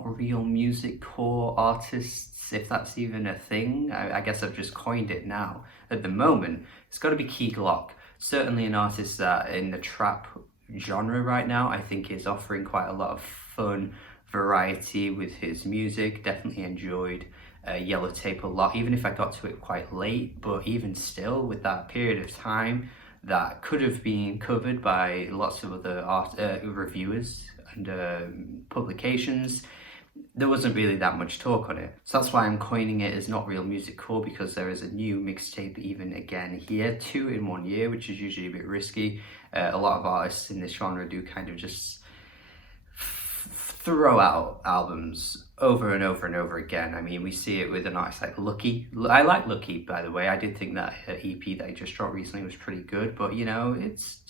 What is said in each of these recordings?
not real music core artists, if that's even a thing. I guess I've just coined it now. At the moment, it's got to be Key Glock. Certainly an artist that in the trap genre right now, I think is offering quite a lot of fun variety with his music. Definitely enjoyed Yellow Tape a lot, even if I got to it quite late, but even still with that period of time that could have been covered by lots of other reviewers and publications, there wasn't really that much talk on it. So that's why I'm coining it as Not Real Music Core, because there is a new mixtape even again here, 2 in 1 year, which is usually a bit risky. A lot of artists in this genre do kind of just throw out albums over and over and over again. I mean, we see it with an artist like Lucky. I like Lucky, by the way. I did think that EP that he just dropped recently was pretty good, but you know, it's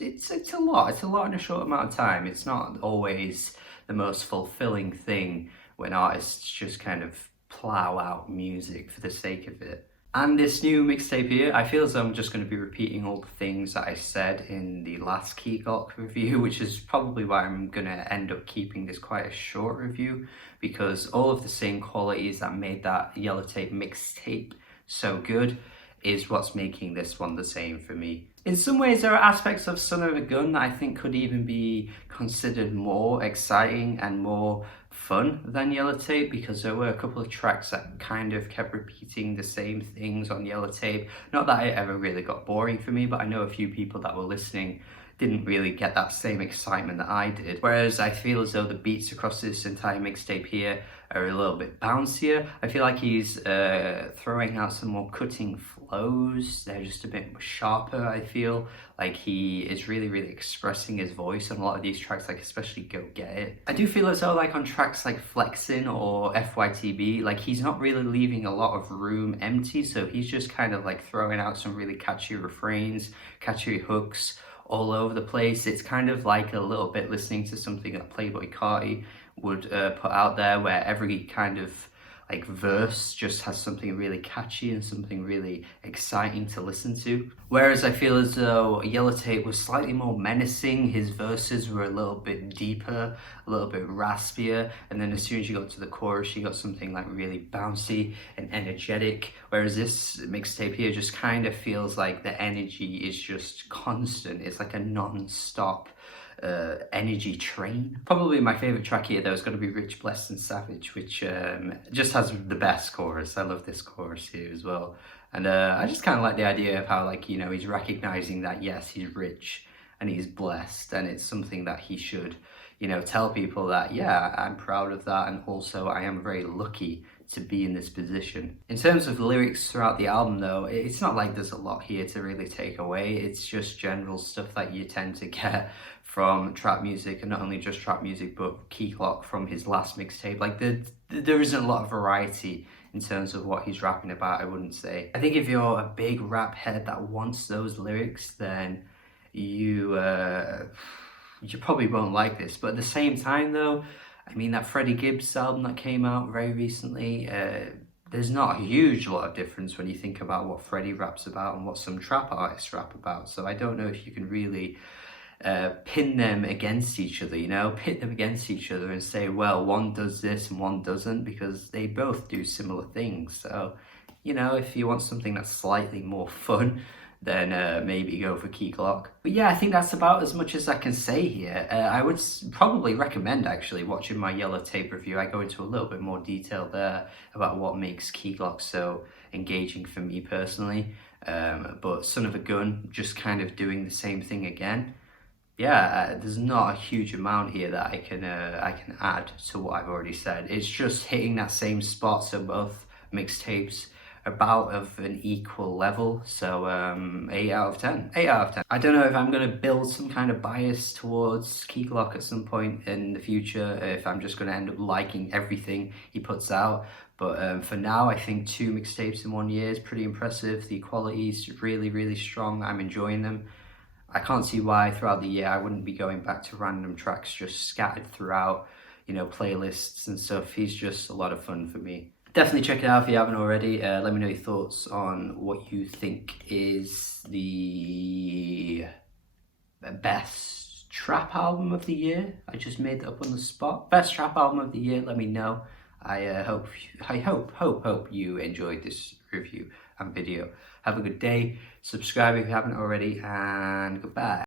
a lot. It's a lot in a short amount of time. It's not always the most fulfilling thing when artists just kind of plow out music for the sake of it. And this new mixtape here, I feel as though I'm just going to be repeating all the things that I said in the last Key Glock review, which is probably why I'm going to end up keeping this quite a short review, because all of the same qualities that made that Yellow Tape mixtape so good is what's making this one the same for me. In some ways, there are aspects of Son of a Gun that I think could even be considered more exciting and more fun than Yellow Tape, because there were a couple of tracks that kind of kept repeating the same things on Yellow Tape. Not that it ever really got boring for me, but I know a few people that were listening didn't really get that same excitement that I did. Whereas I feel as though the beats across this entire mixtape here are a little bit bouncier. I feel like he's throwing out some more cutting flows. They're just a bit sharper, I feel. Like he is really, really expressing his voice on a lot of these tracks, like especially Go Get It. I do feel as though like on tracks like Flexxxin or FYTB, like he's not really leaving a lot of room empty, so he's just kind of like throwing out some really catchy refrains, catchy hooks all over the place. It's kind of like a little bit listening to something that Playboi Carti would put out there, where every kind of like verse just has something really catchy and something really exciting to listen to. Whereas I feel as though Yellow Tape was slightly more menacing. His verses were a little bit deeper, a little bit raspier, and then as soon as you got to the chorus, you got something like really bouncy and energetic. Whereas this mixtape here just kind of feels like the energy is just constant. It's like a non-stop energy train. Probably my favorite track here though is going to be Rich, Blessed and Savage, which just has the best chorus. I love this chorus here as well, and I just kind of like the idea of how, like, you know, he's recognizing that yes, he's rich and he's blessed, and it's something that he should, you know, tell people that yeah, I'm proud of that, and also I am very lucky to be in this position. In terms of lyrics throughout the album though, it's not like there's a lot here to really take away. It's just general stuff that you tend to get from trap music, and not only just trap music, but Key Glock from his last mixtape. Like there isn't a lot of variety in terms of what he's rapping about, I wouldn't say. I think if you're a big rap head that wants those lyrics, then you probably won't like this. But at the same time though, I mean, that Freddie Gibbs album that came out very recently, there's not a huge lot of difference when you think about what Freddie raps about and what some trap artists rap about. So I don't know if you can really pin them against each other, you know, pit them against each other and say, well, one does this and one doesn't, because they both do similar things. So, you know, if you want something that's slightly more fun, then maybe go for Key Glock. But yeah, I think that's about as much as I can say here. I would probably recommend actually watching my Yellow Tape review. I go into a little bit more detail there about what makes Key Glock so engaging for me personally. But Son of a Gun, just kind of doing the same thing again. Yeah, there's not a huge amount here that I can add to what I've already said. It's just hitting that same spot, so both mixtapes about of an equal level. So 8 out of 10. 8 out of 10. I don't know if I'm going to build some kind of bias towards Key Glock at some point in the future, if I'm just going to end up liking everything he puts out. But for now, I think 2 mixtapes in 1 year is pretty impressive. The quality is really, really strong. I'm enjoying them. I can't see why throughout the year I wouldn't be going back to random tracks just scattered throughout, you know, playlists and stuff. He's just a lot of fun for me. Definitely check it out if you haven't already. Let me know your thoughts on what you think is the best trap album of the year. I just made that up on the spot. Best trap album of the year, let me know. I hope you enjoyed this review and video. Have a good day. Subscribe if you haven't already, and goodbye.